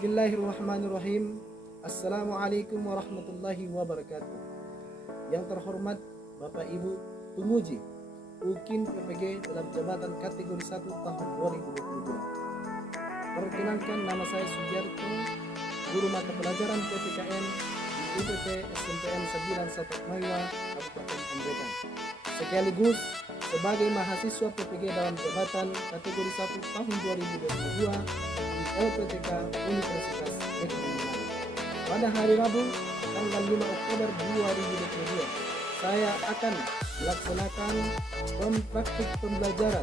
Bismillahirrahmanirrahim. Assalamualaikum warahmatullahi wabarakatuh. Yang terhormat Bapak Ibu penguji UKIN PPG dalam jabatan kategori 1 tahun 2022. Perkenalkan, nama saya Sugiarto, guru mata pelajaran PPKN di UPT SMPN 9 Satokmaiwa, Kabupaten Pandeglang. Sekaligus sebagai mahasiswa PPG dalam jabatan kategori 1 tahun 2022 di LPTK Universitas Ekonomi. Pada hari Rabu, tanggal 5 Oktober 2022, saya akan melaksanakan praktik pembelajaran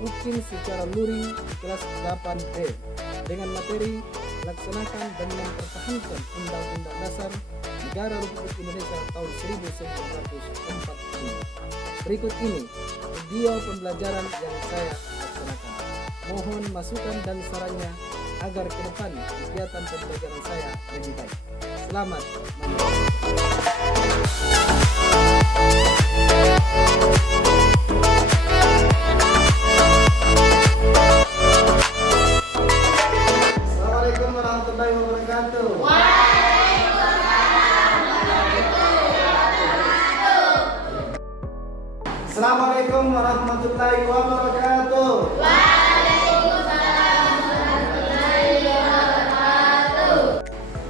UKIN secara luring di kelas 8B dengan materi melaksanakan dan mempertahankan Undang-Undang Dasar Negara Republik Indonesia tahun 1945. Berikut ini video pembelajaran yang saya laksanakan. Mohon masukan dan sarannya agar ke depan kegiatan pembelajaran saya lebih baik. Selamat Assalamualaikum warahmatullahi wabarakatuh. Assalamualaikum warahmatullahi wabarakatuh.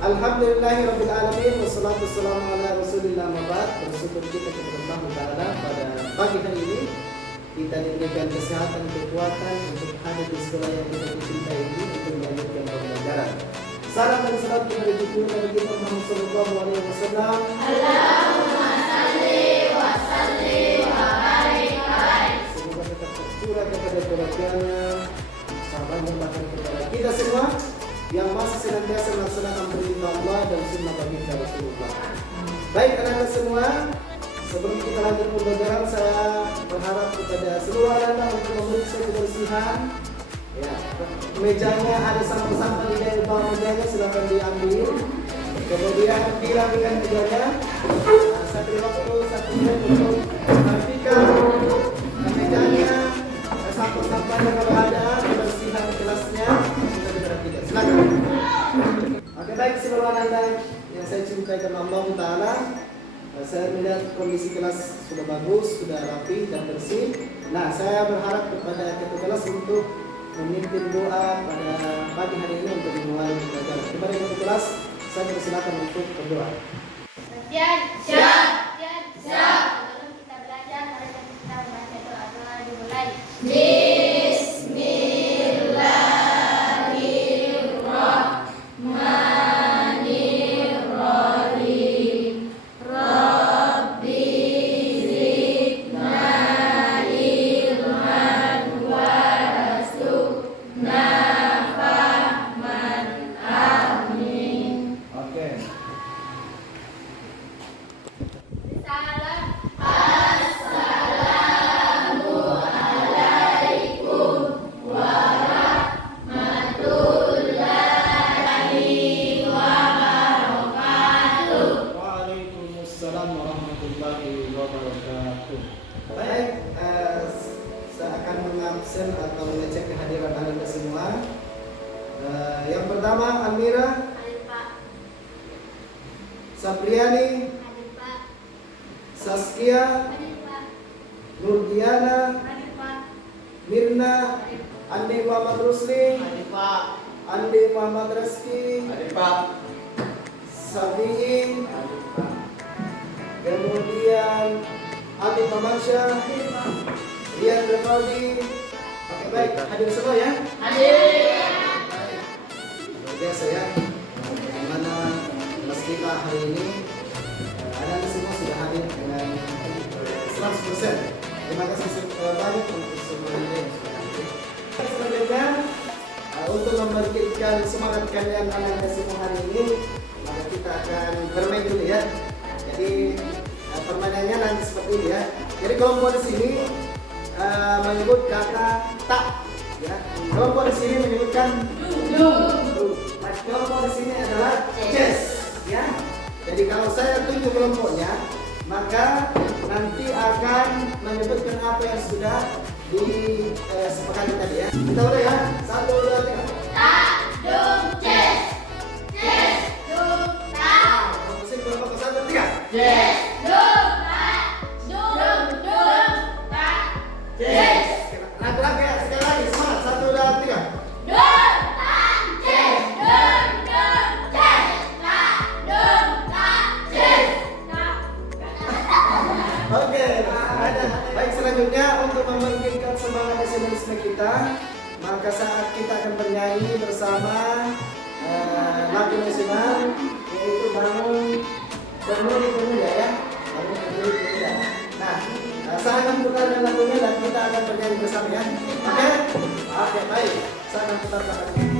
Alhamdulillahirabbil alamin, wassalatu wassalamu ala Rasulillah mabad. Bersyukur kita kepada Allah Taala pada pagi hari ini kita diberikan kesehatan, kekuatan untuk hadir di sekolah yang kita cintai ini untuk melanjutkan pembelajaran. Salam dan salam kepada junjungan Nabi kita Muhammad sallallahu alaihi wasallam. Allahumma shalli wa sallim wa barik alaihi. Semoga tetap tercurah kepada keluarganya, sahabatnya, bahkan kepada kita semua yang masih senantiasa melaksanakan perintah Allah dan sunnah baginda Rasulullah. Baik anak-anak semua, sebelum kita lanjut pembelajaran, saya berharap kepada seluruh anak-anak untuk memeriksa kebersihan. Ya, mejanya ada sampah-sampah di bawah mejanya, silakan diambil. Kemudian dirapikan mejanya. Saya beri waktu 1 menit untuk merapikan mejanya, sampah-sampahnya kalau ada, kebersihan kelasnya. Silakan. Oke, baik seluruh anak-anak yang saya cintai karena Allah Ta'ala, saya melihat kondisi kelas sudah bagus, sudah rapi dan bersih. Nah, saya berharap kepada ketua kelas untuk memimpin doa pada pagi hari ini untuk dimulai pembelajaran. Kepada ketua kelas, saya persilakan untuk berdoa. Siap. Sebelum kita belajar, mari kita membaca doa dimulai. Baik, saya akan mengabsen atau mengecek kehadiran anak semua. Yang pertama, Amira, Sapriani, Saskia, Nurdiana, Mirna, Andi Muhammad Rusli, Andi Muhammad Reski, Sabiin, kemudian Adi Mamansyah, Rian Revaldi. Oke, baik, hadir semua ya? Hadir. Baik, luar biasa ya. Dimana kelas kita hari ini anak-anak semua sudah hadir dengan 100%. Terima kasih banyak untuk semuanya yang sudah hadir. Selanjutnya, untuk membangkitkan semangat kalian anak-anak semua hari ini, maka kita akan bermain dulu ya. Jadi permainannya nanti seperti ini ya. Jadi kelompok di sini menyebut kata tak, ya. Kelompok di sini menyebutkan dum. Kelompok di sini adalah chess, ya. Jadi kalau saya tunjuk kelompoknya, maka nanti akan menyebutkan apa yang sudah disepakati tadi ya. Kita udah ya. 1, 2, 3. Tak, dum, chess. bersama lagu nasional yaitu bangun berdiri pemuda ya, bangun berdiri pemuda. Nah, saya akan putarkan lagunya dan kita akan bernyanyi bersama ya. Oke? Oke, baik. Saya akan putarkan lagunya.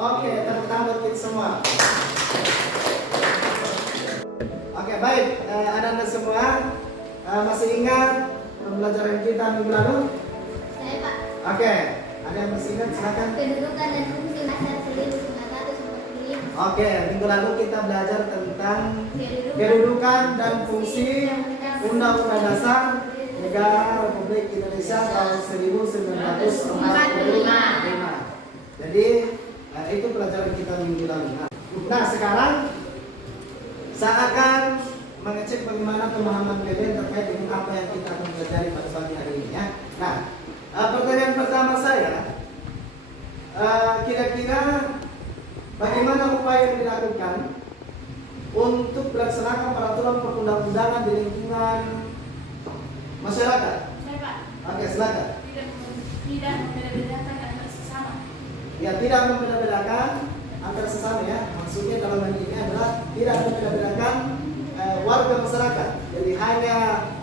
Oke, tepuk tangan buat kita semua. Oke, baik. Anda semua masih ingat pembelajaran kita minggu lalu? Saya Pak. Oke, ada yang masih ingat? Silakan. Kedudukan dan fungsi dasar 1945. Oke, minggu lalu kita belajar tentang kedudukan dan fungsi Undang-Undang Dasar Negara Republik Indonesia tahun 1945. Jadi itu pelajaran kita minggu lalu. Nah, sekarang saya akan mengecek bagaimana pemahaman kalian terkait dengan apa yang kita akan pelajari pada pagi hari ini ya. Nah, pertanyaan pertama saya, kira-kira bagaimana upaya yang dilakukan untuk melaksanakan peraturan perundang-undangan di lingkungan masyarakat? Saya Pak. Oke, silakan. Tidak membeda-bedakan antara sesama. Ya, tidak membeda-bedakan antara sesama ya. Maksudnya dalam hal ini adalah tidak membeda-bedakan warga masyarakat. Jadi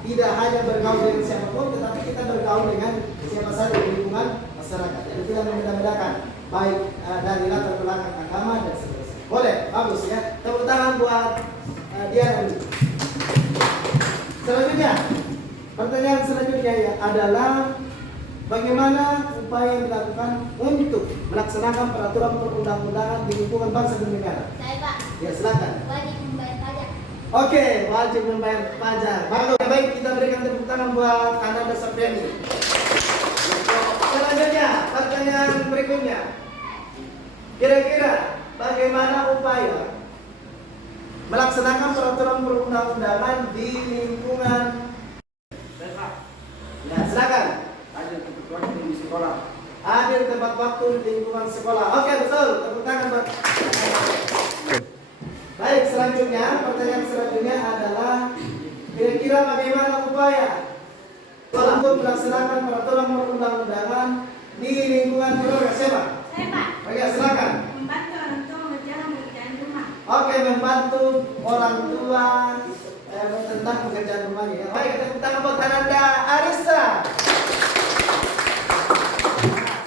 tidak hanya bergaul dengan siapapun, tetapi kita bergaul dengan siapa saja di lingkungan masyarakat. Jadi tidak membeda-bedakan baik dari latar belakang agama dan seterusnya. Boleh, bagus ya. Tepuk tangan buat Diana dulu. Selanjutnya, pertanyaan selanjutnya ya adalah bagaimana upaya yang dilakukan untuk melaksanakan peraturan perundang-undangan di lingkungan bangsa dan negara? Saya Pak. Ya, silakan. Wajib membayar pajak. Oke, wajib membayar pajak. Bagus. Baik, kita berikan tepuk tangan buat Ananda Sapriani. Selanjutnya, pertanyaan berikutnya. Kira-kira bagaimana upaya melaksanakan peraturan perundang-undangan di lingkungan? Ya, silakan. Ada tempat waktu di sekolah. Hadir tempat waktu di lingkungan sekolah. Oke, betul. Tepuk tangan buat. Baik, selanjutnya pertanyaan selanjutnya adalah kira-kira bagaimana upaya untuk melaksanakan peraturan perundang-undangan di lingkungan keluarga siapa? Saya Pak. Oke, silakan. Membantu orang tua mengerjakan pekerjaan rumah. Oke, membantu orang tua tentang pekerjaan rumahnya. Ya. Baik, tepuk tangan buat Ananda Arisa.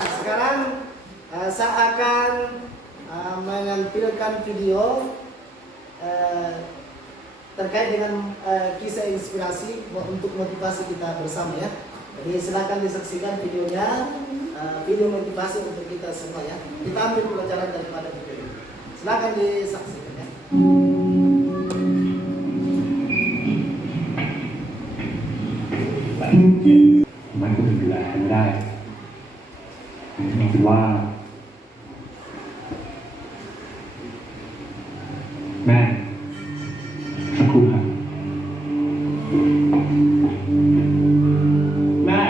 Nah, sekarang saya akan menampilkan video terkait dengan kisah inspirasi untuk motivasi kita bersama ya. Jadi silakan disaksikan videonya, video motivasi untuk kita semua ya. Kita ambil pelajaran daripada video ini. Silakan disaksikan ya.มันก็ถึงเวลาไม่ได้ผมคิดว่า แม่สักครู่ครับแม่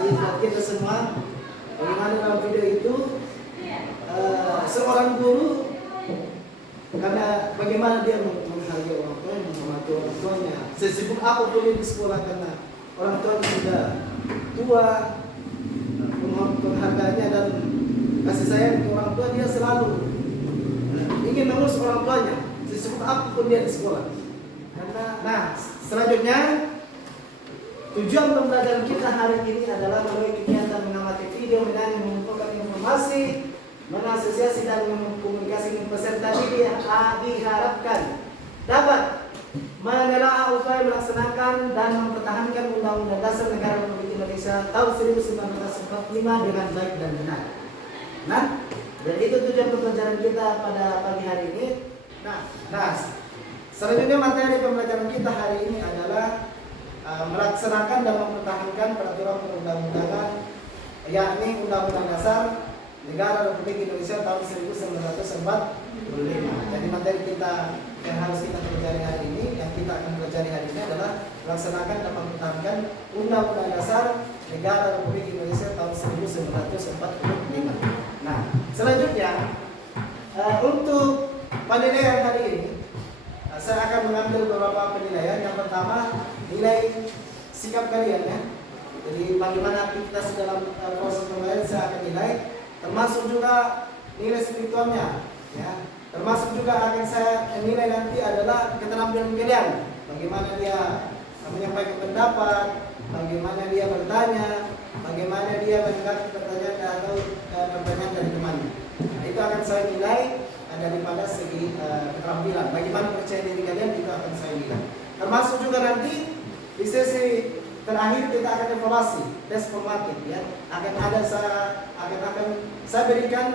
buat kita semua. Bagaimana dalam video itu seorang guru, karena bagaimana dia menghargai orang tuanya, menghormati orang tuanya. Sesibuk apapun dia di sekolah, karena orang tuanya sudah tua, penghargaannya dan kasih sayang ke orang tua, dia selalu ingin mengurus orang tuanya sesibuk apapun dia di sekolah. Nah, selanjutnya tujuan pembelajaran kita hari ini adalah melalui kegiatan mengamati video, menyanyi, mengumpulkan informasi, mengasosiasi dan mengkomunikasi dengan peserta didik diharapkan dapat menelaah upaya melaksanakan dan mempertahankan Undang-Undang Dasar Negara Republik Indonesia tahun 1945 dengan baik dan benar. Nah, dan itu tujuan pembelajaran kita pada pagi hari ini. Nah, selanjutnya materi pembelajaran kita hari ini adalah melaksanakan dan mempertahankan peraturan perundang-undangan, yakni Undang-Undang Dasar Negara Republik Indonesia tahun 1945. Jadi materi kita yang harus kita pelajari hari ini, yang kita akan pelajari hari ini adalah melaksanakan dan mempertahankan Undang-Undang Dasar Negara Republik Indonesia tahun 1945. Nah, selanjutnya untuk penilaian hari ini, saya akan mengambil beberapa penilaian. Yang pertama, nilai sikap kalian ya. Jadi bagaimana aktivitas dalam proses pembelajaran saya akan nilai, termasuk juga nilai spiritualnya ya. Termasuk juga akan saya nilai nanti adalah keterampilan kalian. Bagaimana dia menyampaikan pendapat, bagaimana dia bertanya, bagaimana dia mendengar pertanyaan atau pertanyaan dari temannya. Nah, itu akan saya nilai daripada segi keterampilan. Bagaimana percaya diri kalian itu akan saya nilai. Termasuk juga nanti di sesi terakhir kita akan evaluasi, tes formatif ya. Akan saya berikan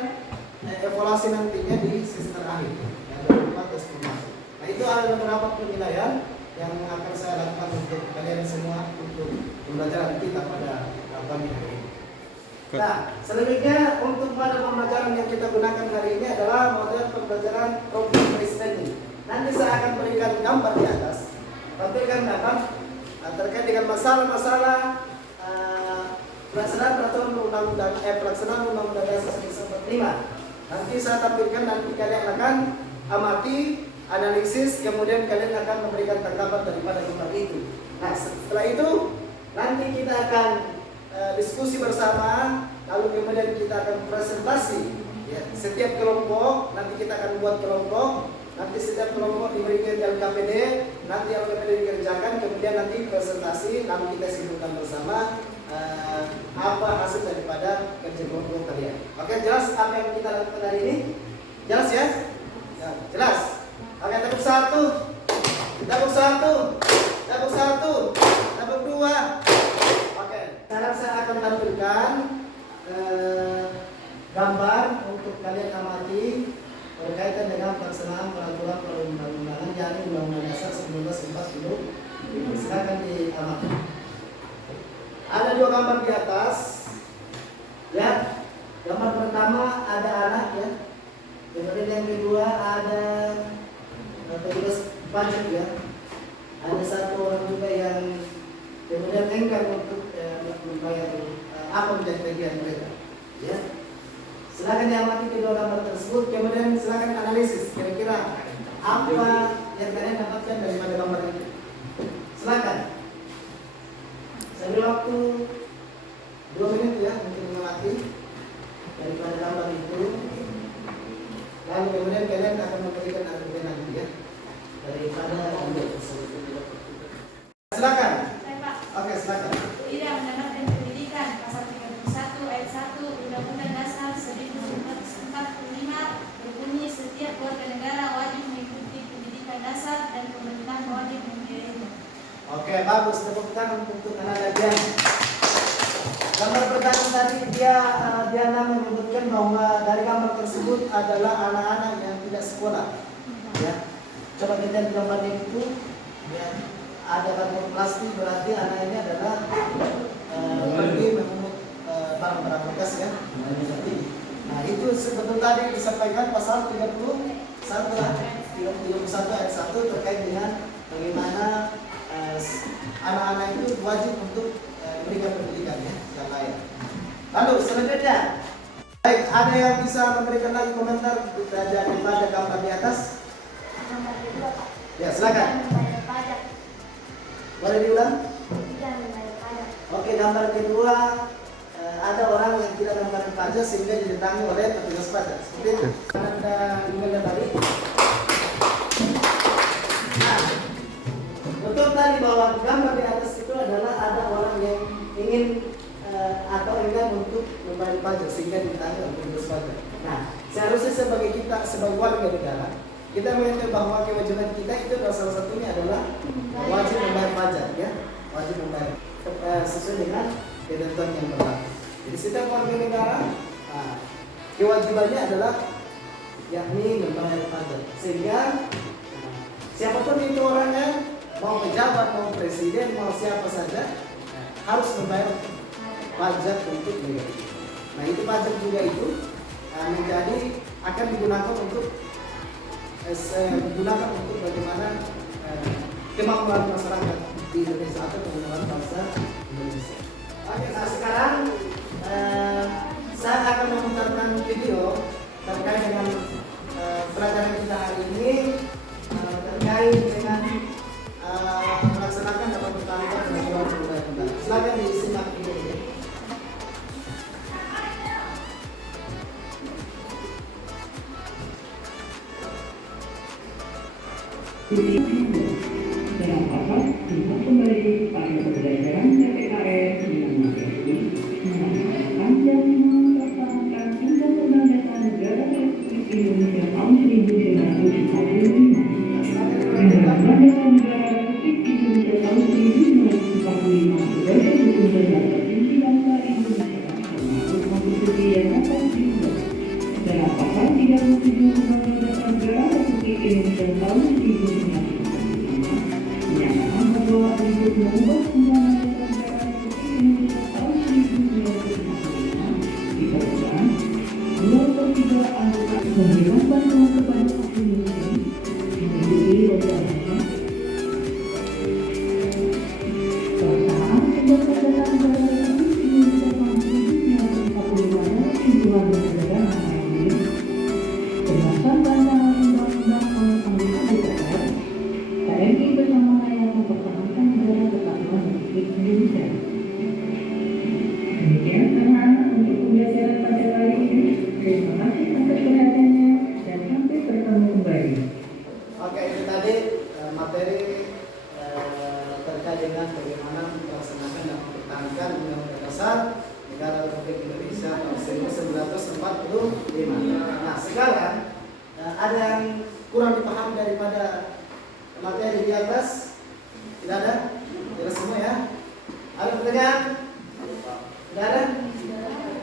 evaluasi nantinya di sesi terakhir yang berupa tes formatif. Nah, itu ada beberapa penilaian yang akan saya lakukan untuk kalian semua untuk pembelajaran kita pada pagi hari ini. Nah, selanjutnya untuk pada pembelajaran yang kita gunakan hari ini adalah model pembelajaran problem based learning. Nanti saya akan berikan gambar di atas, tampilkan gambar terkait dengan masalah-masalah pelaksanaan peraturan pelaksanaan Undang-Undang Dasar 1945. Nanti saya tampilkan, nanti kalian akan amati, analisis, kemudian kalian akan memberikan tanggapan daripada gambar itu. Nah, setelah itu nanti kita akan diskusi bersama, lalu kemudian kita akan presentasi ya. Setiap kelompok nanti kita akan buat kelompok, nanti setiap kelompok diberikan LKPD, nanti LKPD dikerjakan, kemudian nanti presentasi, lalu kita simpulkan bersama apa hasil daripada kerja kelompok kalian. Oke, jelas apa yang kita lakukan hari ini? Jelas ya? Ya, jelas. Oke, tepuk satu, tepuk satu, tepuk satu, tepuk dua. Sekarang saya akan tampilkan gambar untuk kalian amati berkaitan dengan pelaksanaan peraturan perundang-undangan, yakni Undang-Undang Dasar 1945. Silakan diamati. Ada dua gambar di atas. Ya, gambar pertama ada anak ya. Kemudian yang kedua ada petugas pajak ya. Ada satu orang juga yang kemudian enggan untuk membayar apa menjadi bagian mereka ya. Silakan diamati kedua gambar tersebut, kemudian silakan analisis kira-kira apa yang kalian dapatkan daripada gambar itu. Silakan. Saya beri waktu 2 menit ya untuk mengamati daripada gambar itu. Lalu kemudian kalian akan memberikan argumen nanti ya daripada gambar tersebut. Silakan. Oke, silakan. Tidak mendapatkan pendidikan pasal 31 ayat 1 Undang-Undang Dasar 1945 berbunyi setiap warga negara wajib mengikuti pendidikan dasar dan pemerintah wajib membiayainya. Oke, bagus. Tepuk tangan untuk anak-anak dia. Gambar pertama tadi dia menyebutkan bahwa dari gambar tersebut adalah anak-anak yang tidak sekolah. Ya, coba kita lihat gambar itu. Ya. Ada kantong plastik, berarti anak ini adalah pergi memungut barang-barang bekas ya. Nah, itu sebetulnya tadi disampaikan pasal 31 ayat 1 terkait dengan bagaimana anak-anak itu wajib untuk memberikan pendidikan ya dalam Lalu selanjutnya, baik, ada yang bisa memberikan lagi komentar daripada gambar di atas? Nomor kedua, Pak. Ya, silakan. Tidak membayar pajak. Boleh diulang? Tidak membayar pajak. Oke, gambar kedua, ada orang yang tidak membayar pajak sehingga didatangi oleh petugas pajak. Seperti itu. Anda emailnya tadi. Nah, betul tadi bahwa gambar di atas itu adalah ada orang yang ingin atau enggan untuk membayar pajak sehingga didatangi oleh petugas pajak. Nah, seharusnya sebagai warga negara, kita mengerti bahwa kewajiban kita itu adalah salah satunya adalah wajib membayar pajak, ya, wajib membayar sesuai dengan ketentuan yang berlaku. Jadi setiap warga negara kewajibannya adalah yakni membayar pajak, sehingga siapapun itu orangnya, mau pejabat, mau presiden, mau siapa saja harus membayar pajak untuk negara. Nah, itu pajak juga itu menjadi akan digunakan untuk bagaimana kemampuan masyarakat di Indonesia atau kemampuan bangsa Indonesia. Oke, nah sekarang saya akan memutarkan video terkait dengan pelajaran kita hari ini terkait dengan melaksanakan dapat bertanggung dan jual budaya kendala. Silakan disimak video ini. Dalam rapat untuk kembali pada pembelajaran PPKN dengan materi mengenai dan mempertahankan Undang-Undang Dasar Negara Republik Indonesia tahun 1945. Undang-Undang Dasar Negara Republik Indonesia tahun 1945 sebagai hukum dasar provinsi bangsa Indonesia termasuk konstitusi yang akan diubah. Dalam pasal 37 Undang-Undang Dasar Negara Republik Indonesia tahun 1945 menyatakan bahwa untuk mengubah Undang-Undang Dasar Negara Republik Indonesia tahun 1945 diperlukan 2/3 anggota memberikan bantuan kepada hakim muslim mengikuti wajarnya pelaksanaan Undang-Undang Dasar Negara Republik Indonesia tahun 1945 dalam lingkungan bernegara ini berdasarkan rancangan undang-undang oleh anggota DPR, TNI bersama rakyat mempertahankan negara kesatuan Republik Indonesia. Demikian anak-anak untuk pembelajaran pada kali ini. Terima kasih atas perhatiannya dan sampai bertemu kembali. Oke, itu tadi materi terkait dengan bagaimana melaksanakan dan mempertahankan Undang-Undang Dasar Negara Republik Indonesia tahun 1945. Nah, sekarang ada yang kurang dipahami daripada materi di atas? Tidak ada? Tidak semua ya? Ada pertanyaan? Tidak ada?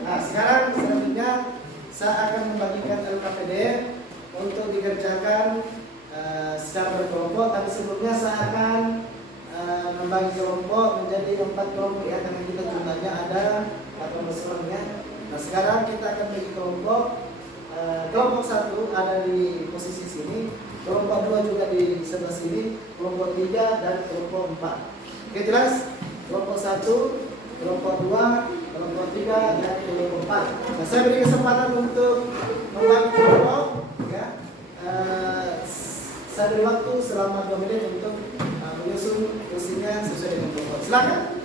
Nah, sekarang selanjutnya saya akan membagikan LKPD untuk dikerjakan secara berkelompok. Tapi sebelumnya saya akan membagi kelompok menjadi 4 kelompok ya, karena kita jumlahnya ada 14 orang ya. Nah, sekarang kita akan bagi kelompok. Kelompok 1 ada di posisi sini, kelompok 2 juga di sebelah sini, kelompok 3 dan kelompok 4. Oke, jelas? Kelompok 1, kelompok 2, kelompok 3 dan kelompok 4. Nah, saya beri kesempatan untuk membagi kelompok ya. Saya beri waktu selama 2 menit untuk menyusun fungsinya sesuai dengan kelompok. Silakan.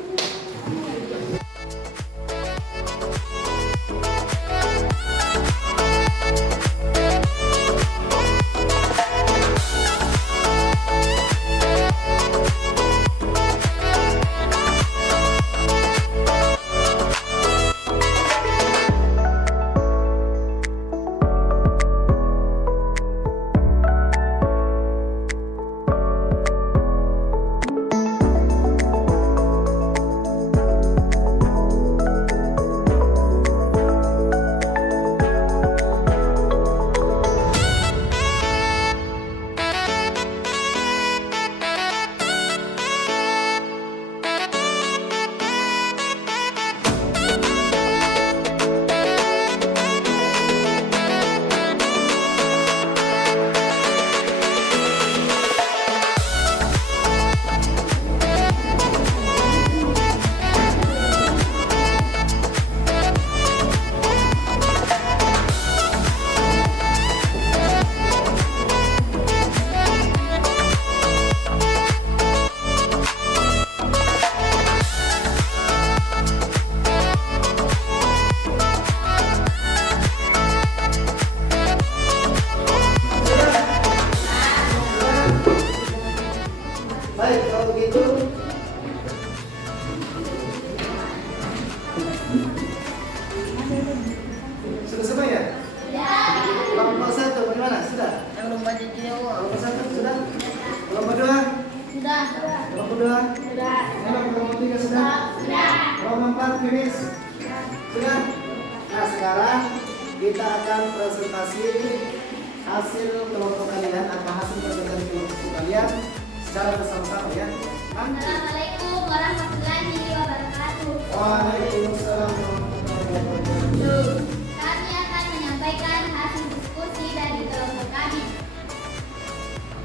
Sudah? Nah sekarang kita akan presentasi hasil kelompok kalian atau hasil presentasi kelompok kalian secara bersama-sama ya. Assalamualaikum warahmatullahi wabarakatuh. Waalaikumsalam warahmatullahi wabarakatuh. Kami akan menyampaikan hasil diskusi dari kelompok kami.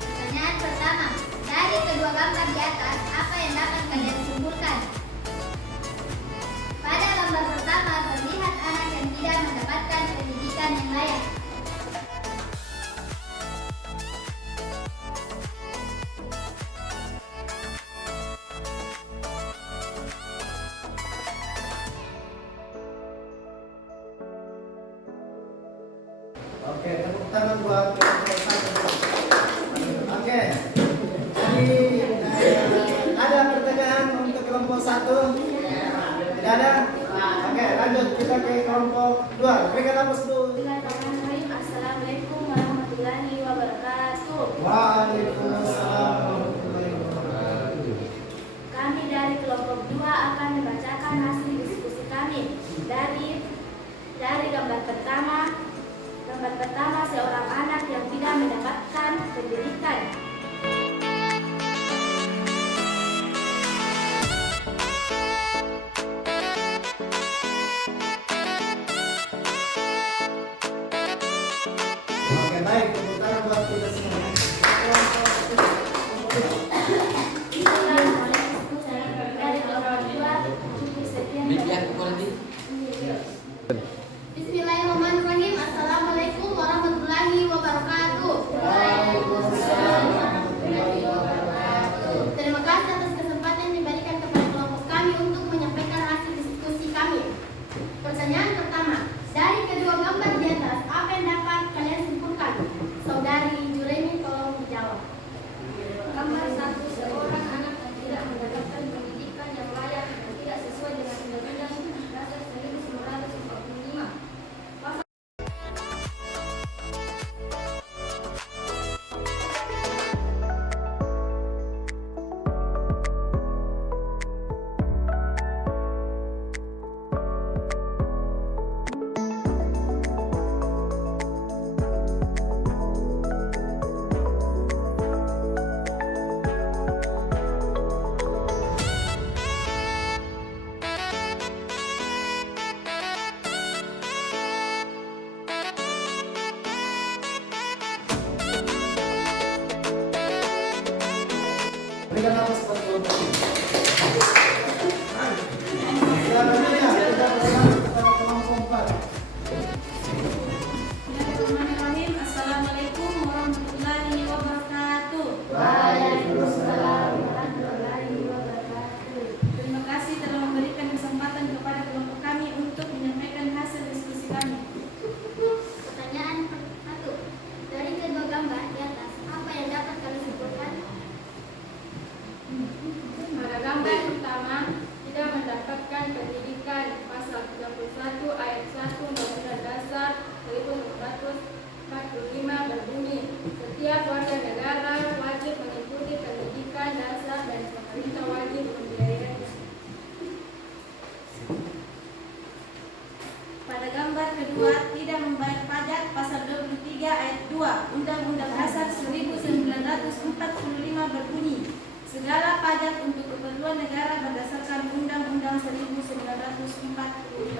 Pertanyaan pertama, dari kedua gambar di atas, apa yang dapat kalian simpulkan? Pada gambar pertama, terlihat anak yang tidak mendapatkan pendidikan yang layak. Oke, tepuk tangan buat kelompok satu. Oke, jadi ada pertanyaan untuk kelompok satu? Tidak ada? Oke, lanjut kita ke kelompok dua. Berikan nafas dulu. Bismillahirrahmanirrahim. Assalamualaikum warahmatullahi wabarakatuh. Waalaikumsalam warahmatullahi wabarakatuh. Kami dari kelompok 2 akan membacakan hasil diskusi kami. Dari gambar pertama seorang anak yang tidak mendapatkan pendidikan. Oke, baik. Tepuk tangan buat kita semua. Dari kelompok 2 cukup sekian. Bismillahirrahmanirrahim. Assalamualaikum warahmatullahi wabarakatuh. Waalaikumsalam warahmatullahi wabarakatuh. Terima kasih atas kesempatan yang diberikan kepada kelompok kami untuk menyampaikan hasil diskusi kami. Pertanyaan pertama, dari kedua gambar di atas, apa yang dapat kalian simpulkan? Saudari Juremi, tolong dijawab. Gambar 1, seorang anak yang tidak mendapatkan pendidikan yang layak dan tidak sesuai dengan Undang-Undang Dasar 1945. Berikan nafas buat kelompok ini. Selanjutnya kita bergerak kepada kelompok 4. Bismillahirrahmanirrahim. Assalamualaikum warahmatullahi wabarakatuh. Waalaikumsalam. Terima kasih telah memberikan kesempatan kepada kelompok kami untuk menyampaikan hasil diskusi kami. Pertanyaan satu, dari kedua gambar di atas, apa yang dapat kalian simpulkan? Pada gambar pertama, tidak mendapatkan pendidikan pasal 31 ayat 1 Undang-Undang Dasar 1945 berbunyi, setiap warga negara wajib mengikuti pendidikan dasar dan pemerintah wajib membiayainya. Pada gambar kedua, tidak membayar pajak pasal 23 ayat 2 Undang-Undang Dasar 1945 berbunyi, segala pajak untuk keperluan negara berdasarkan Undang-Undang 1945.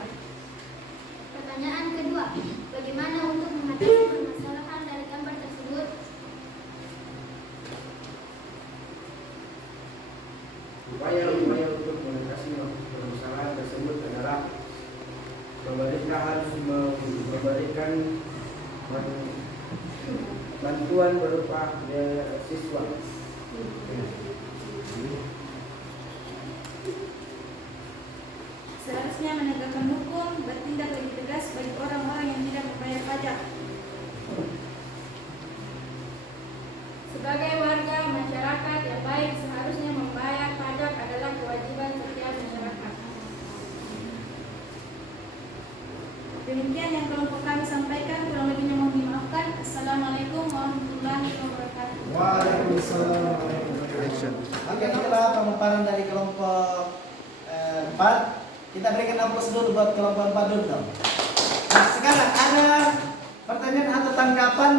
Pertanyaan kedua, bagaimana untuk mengatasi permasalahan dari gambar tersebut? Upaya-upaya untuk mengatasi permasalahan tersebut adalah pemerintah harus memberikan bantuan berupa siswa. Seharusnya menegakkan hukum, bertindak lebih tegas bagi orang-orang yang tidak membayar pajak. Sebagai warga masyarakat yang baik, seharusnya membayar pajak adalah kewajiban setiap masyarakat. Demikian yang kelompok kami sampaikan, kurang lebihnya mohon dimaafkan. Assalamualaikum warahmatullahi wabarakatuh. Waalaikumsalam warahmatullahi wabarakatuh. Oke, itulah pemaparan dari kelompok 4. Kita berikan aplaus dulu buat kelompok 4 dulu dong. Nah, sekarang ada pertanyaan atau tanggapan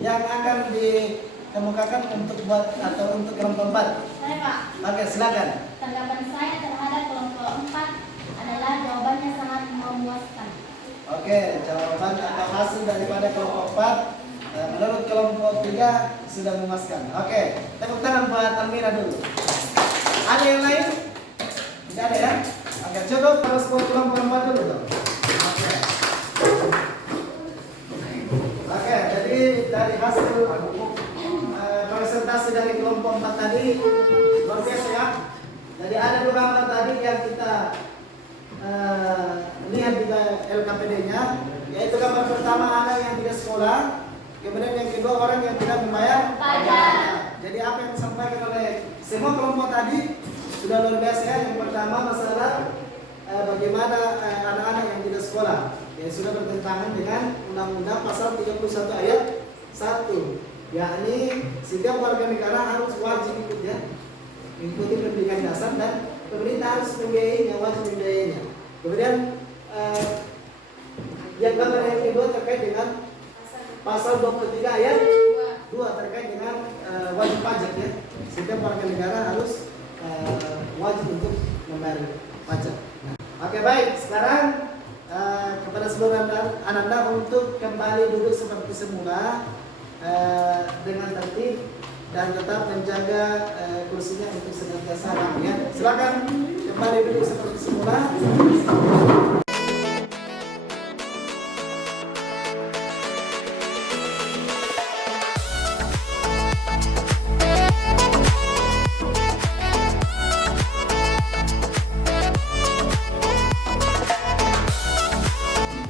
yang akan dikemukakan untuk buat atau untuk kelompok 4. Saya Pak, Oke, silakan. tanggapan saya terhadap kelompok 4 adalah jawabannya sangat memuaskan. Oke, jawaban atau hasil daripada kelompok 4 menurut kelompok 3 sudah memuaskan. Oke, tepuk tangan buat Almira dulu. Ada yang lain? Tidak ada ya? Oke, cukup harus buat kelompok 4 dulu dong. Oke, jadi dari hasil presentasi dari kelompok 4 tadi luar biasa ya. Jadi ada 2 gambar tadi yang kita lihat di LKPD-nya, yaitu gambar pertama anak yang tidak sekolah, kemudian yang kedua orang yang tidak membayar Pajak. Jadi apa yang disampaikan oleh semua kelompok tadi sudah luar biasa ya. Yang pertama masalah bagaimana anak-anak yang tidak sekolah yang sudah bertentangan dengan Undang-Undang Pasal 31 ayat 1, yakni setiap warga negara harus wajib ikut ya, mengikuti pendidikan dasar dan pemerintah harus membiayainya, wajib membiayainya. Kemudian yang gambar yang kedua terkait dengan pasal 23 ayat 2 terkait dengan wajib pajak ya. Setiap warga negara harus wajib untuk membayar pajak. Nah, oke baik, sekarang kepada seluruh anak-anak untuk kembali duduk seperti semula dengan tertib dan tetap menjaga kursinya untuk senantiasa rapi ya. Silakan kembali duduk seperti semula.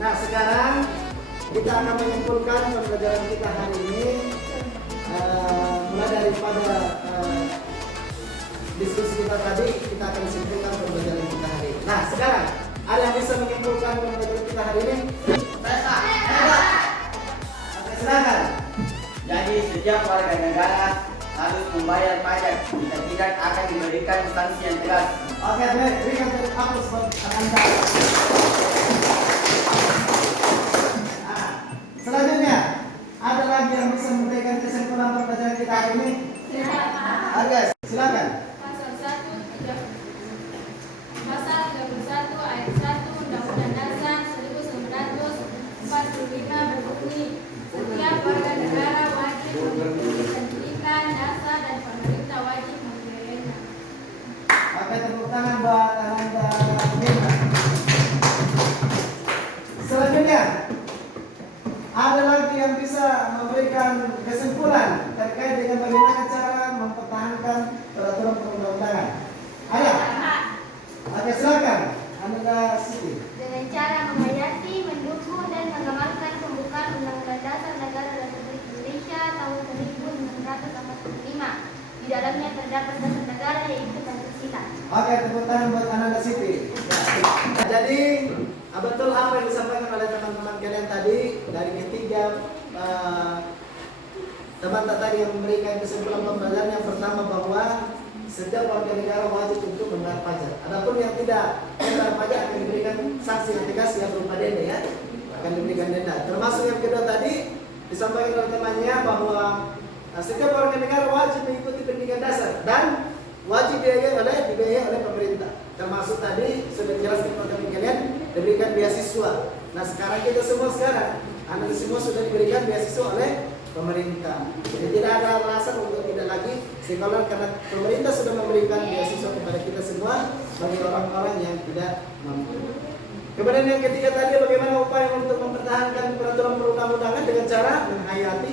Nah, sekarang kita akan menyimpulkan pembelajaran kita hari ini. Mulai daripada diskusi kita tadi, kita akan simpulkan pembelajaran kita hari ini. Nah, sekarang ada yang bisa menyimpulkan pembelajaran kita hari ini? Oke, silakan. Jadi setiap warga negara harus membayar pajak, jika tidak akan diberikan sanksi yang tegas. Oke, baik. Berikan tepuk tangan buat Anda. Selanjutnya, ada lagi yang bisa memberikan kesimpulan pembelajaran kita hari ini? Oke, silakan. Pasal 31 ayat 1 Undang-Undang Dasar 1945 berbunyi, setiap warga negara wajib mengikuti pendidikan dasar dan pemerintah wajib membiayainya. Oke, tepuk tangan buat Anda. Selanjutnya, ada lagi yang bisa memberikan kesimpulan terkait dengan bagaimana cara mempertahankan peraturan perundang-undangan. Ayo. Oke, silakan. Anda Siti. Dengan cara menghayati, mendukung, dan mengamalkan pembukaan Undang-Undang Dasar Negara Republik Indonesia tahun 1945. Di dalamnya terdapat dasar negara yaitu Pancasila. Oke, tepuk tangan buat Anda Siti. Jadi, betul apa yang disampaikan oleh teman-teman kalian tadi dari ketiga teman tadi yang memberikan kesimpulan pembelajaran. Yang pertama bahwa setiap warga negara wajib untuk membayar pajak. Adapun yang tidak membayar pajak akan diberikan sanksi yang tegas yang berupa denda ya, akan diberikan denda. Termasuk yang kedua tadi disampaikan oleh temannya bahwa setiap warga negara wajib mengikuti pendidikan dasar dan wajib dibiayai oleh pemerintah. Termasuk tadi sudah dijelaskan oleh teman kalian diberikan beasiswa. Nah, sekarang kita semua anak semua sudah diberikan beasiswa oleh pemerintah. Jadi tidak ada alasan untuk tidak lagi sekolah karena pemerintah sudah memberikan beasiswa kepada kita semua bagi orang-orang yang tidak mampu. Kemudian yang ketiga tadi bagaimana upaya untuk mempertahankan peraturan perundang-undangan dengan cara menghayati.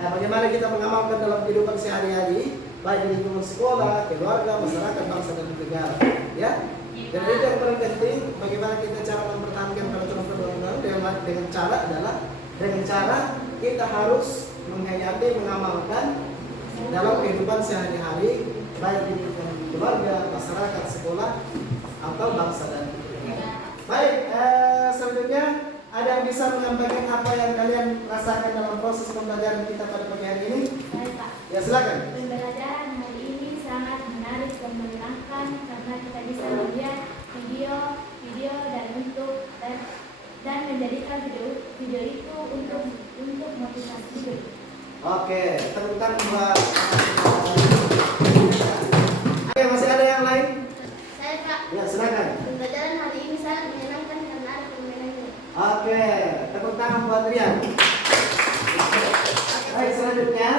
Nah, bagaimana kita mengamalkan dalam kehidupan sehari-hari baik di lingkungan sekolah, keluarga, masyarakat, bangsa dan negara. Ya. Dan itu yang paling penting, bagaimana kita cara mempertahankan peraturan perundang-undangan dengan cara adalah dengan cara kita harus menghayati, mengamalkan dalam kehidupan sehari-hari baik di lingkungan keluarga, masyarakat, sekolah, atau bangsa dan negara. Baik, selanjutnya ada yang bisa menyampaikan apa yang kalian rasakan dalam proses pembelajaran kita pada pagi hari ini? Baik, Pak. Ya, silakan. Pembelajaran hari ini sangat menarik dan menyenangkan karena kita bisa melihat video video dan menjadikan video itu untuk motivasi hidup. Oke, tepuk tangan buat. Oke, masih ada yang lain? Saya Kak, Ya, silakan. pembelajaran hari ini sangat menyenangkan karena ada permainannya. Oke, tepuk tangan buat Rian. Baik, selanjutnya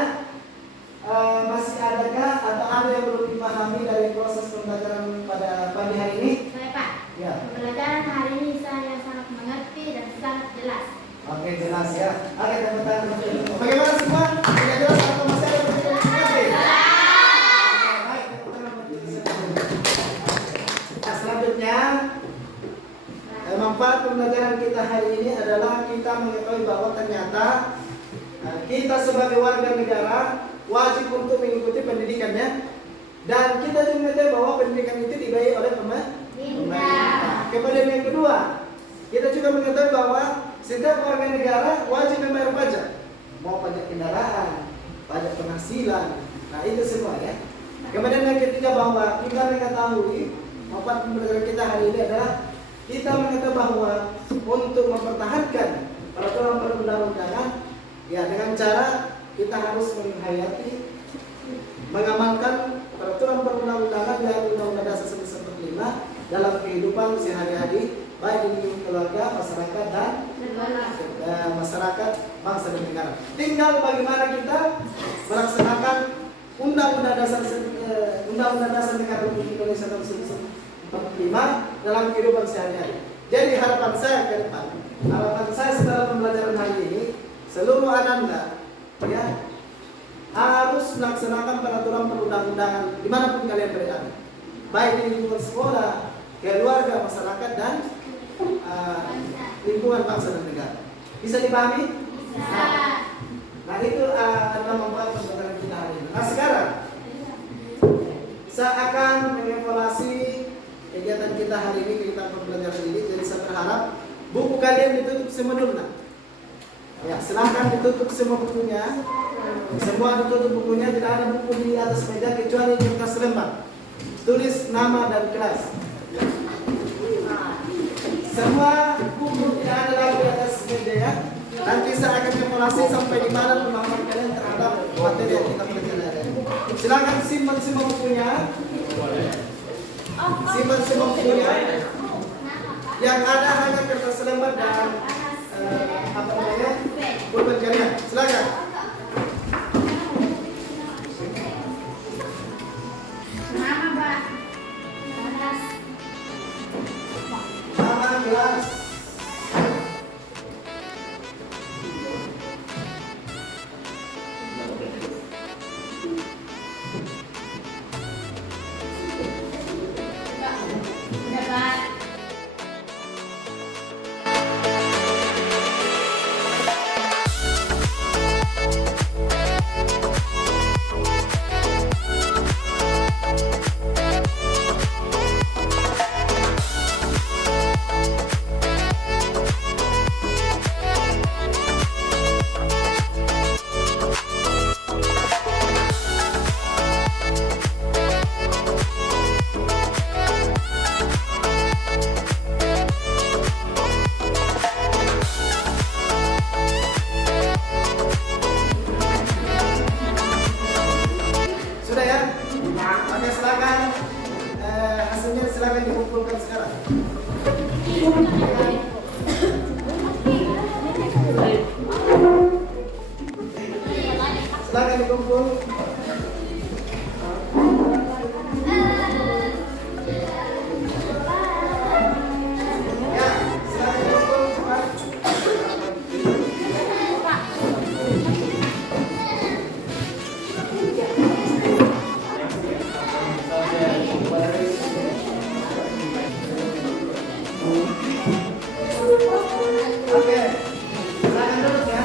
masih adakah atau ada yang belum dipahami dari proses pembelajaran pada pagi hari ini? Saya Pak, Ya. pembelajaran hari ini saya sangat mengerti dan sangat jelas. Oke, jelas ya. Oke, tepuk tangan. Bagaimana semua? Sudah jelas atau masih ada yang belum mengerti? Baik, tepuk tangan buat diri sendiri. Nah, selanjutnya manfaat pembelajaran kita hari ini adalah kita mengetahui bahwa ternyata kita sebagai warga negara wajib untuk mengikuti pendidikannya, dan kita juga mengetahui bahwa pendidikan itu dibayar oleh pemerintah. Kemudian yang kedua, kita juga mengetahui bahwa setiap warga negara wajib membayar pajak, mau pajak kendaraan, pajak penghasilan, nah itu semua ya. Kemudian yang ketiga, bahwa kita mengetahui manfaat pembelajaran kita hari ini adalah kita mengetahui bahwa untuk mempertahankan peraturan perundang-undangan ya dengan cara kita harus menghayati, mengamalkan peraturan perundang-undangan yang Undang-Undang Dasar 1945 dalam kehidupan sehari-hari, baik di lingkungan keluarga, masyarakat dan masyarakat, bangsa dan negara. Tinggal bagaimana kita melaksanakan Undang-Undang Dasar Negara Republik Indonesia tahun 1945 dalam kehidupan sehari-hari. Jadi harapan saya ke depan, harapan saya setelah pembelajaran hari ini, seluruh ananda ya harus melaksanakan peraturan perundang-undangan dimanapun kalian berada, baik di lingkungan sekolah, keluarga, masyarakat dan lingkungan bangsa dan negara. Bisa dipahami? Nah itu adalah manfaat pembelajaran kita hari ini. Nah sekarang saya akan mengevaluasi kegiatan kita hari ini, kegiatan pembelajaran ini. Jadi saya berharap buku kalian ditutup semua dulu. Ya, silahkan ditutup semua bukunya. Semua ditutup bukunya, tidak ada buku di atas meja kecuali kertas lembar. Tulis nama dan kelas. Semua buku tidak ada lagi di atas meja ya. Nanti saya akan evaluasi sampai di mana pemahaman kalian terhadap materi yang kita pelajari. Silakan simpan semua bukunya. Simpan semua bukunya. Yang ada hanya kertas lembar dan apa namanya? Pulpen kalian. Silakan. Nama Pak. Nama kelas. Udah Pak. Sudah ya? Oke, silakan. Hasilnya silakan dikumpulkan sekarang. Silakan dikumpul. Ya, silakan dikumpul cepat. Oke, silakan duduk ya.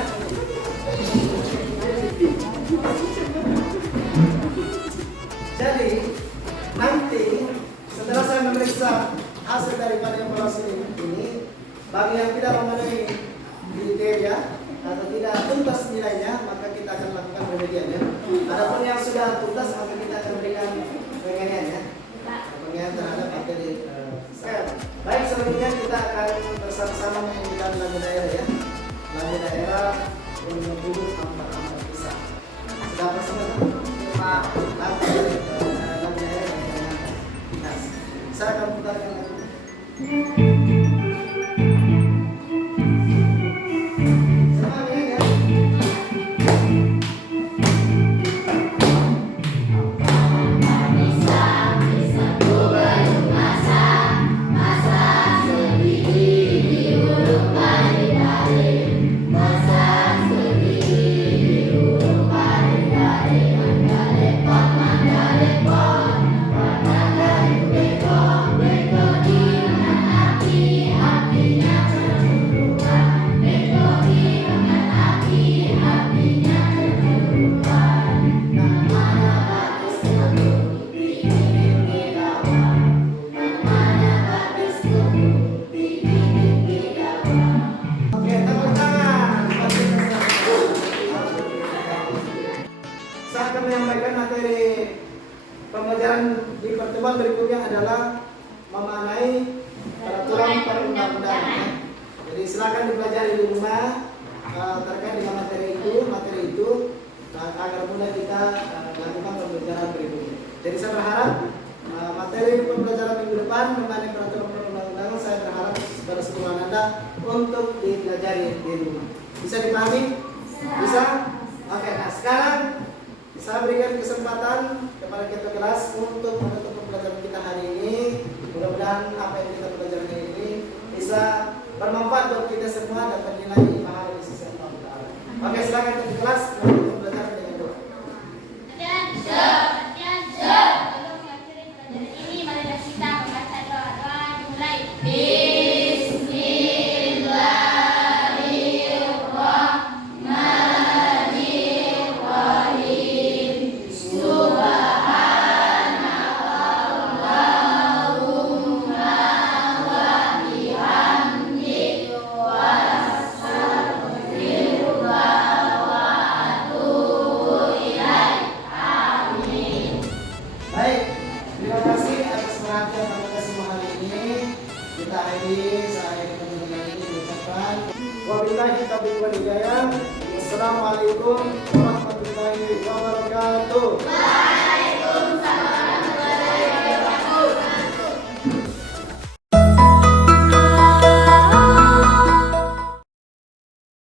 Jadi nanti setelah saya memeriksa hasil daripada evaluasi ini, bagi yang tidak memenuhi kriteria atau tidak tuntas nilainya, maka kita akan lakukan remedian ya. Adapun yang sudah tuntas, maka kita akan berikan pengennya ya, pengen terhadap materi Baik, selanjutnya kita akan bersama-sama menyanyikan lagu daerah ya. Lagu daerah yang menyebut ampat-ampat kisah. Sudah bersama Pak lagu daerah yang menyanyikan. Nah, saya akan putarkan lagu. Saya akan menyampaikan materi pembelajaran di pertemuan berikutnya adalah memaknai peraturan perundang-undangan. Jadi silakan dipelajari di rumah terkait dengan materi itu agar mudah kita lakukan pembelajaran berikutnya. Jadi saya berharap materi pembelajaran minggu depan mengenai peraturan perundang-undangan saya berharap pada seluruh Anda untuk dipelajari di rumah. Bisa dipahami? Bisa? Oke, nah sekarang saya berikan kesempatan kepada kita kelas untuk menutup pembelajaran kita hari ini. Mudah-mudahan apa yang kita pelajari hari ini bisa bermanfaat buat kita semua dan bernilai pahala di sisi Allah Taala. Oke, silakan ke kelas menutup pembelajaran dengan doa. Sebelum mengakhiri pelajaran ini, marilah kita membaca doa-doa dimulai. Baik, terima kasih atas perhatian pada semua hari ini. Kita akhiri saya pembelajaran ini mengucapkan wabillahi taufiq wal hidayah. Wassalamualaikum warahmatullahi wabarakatuh.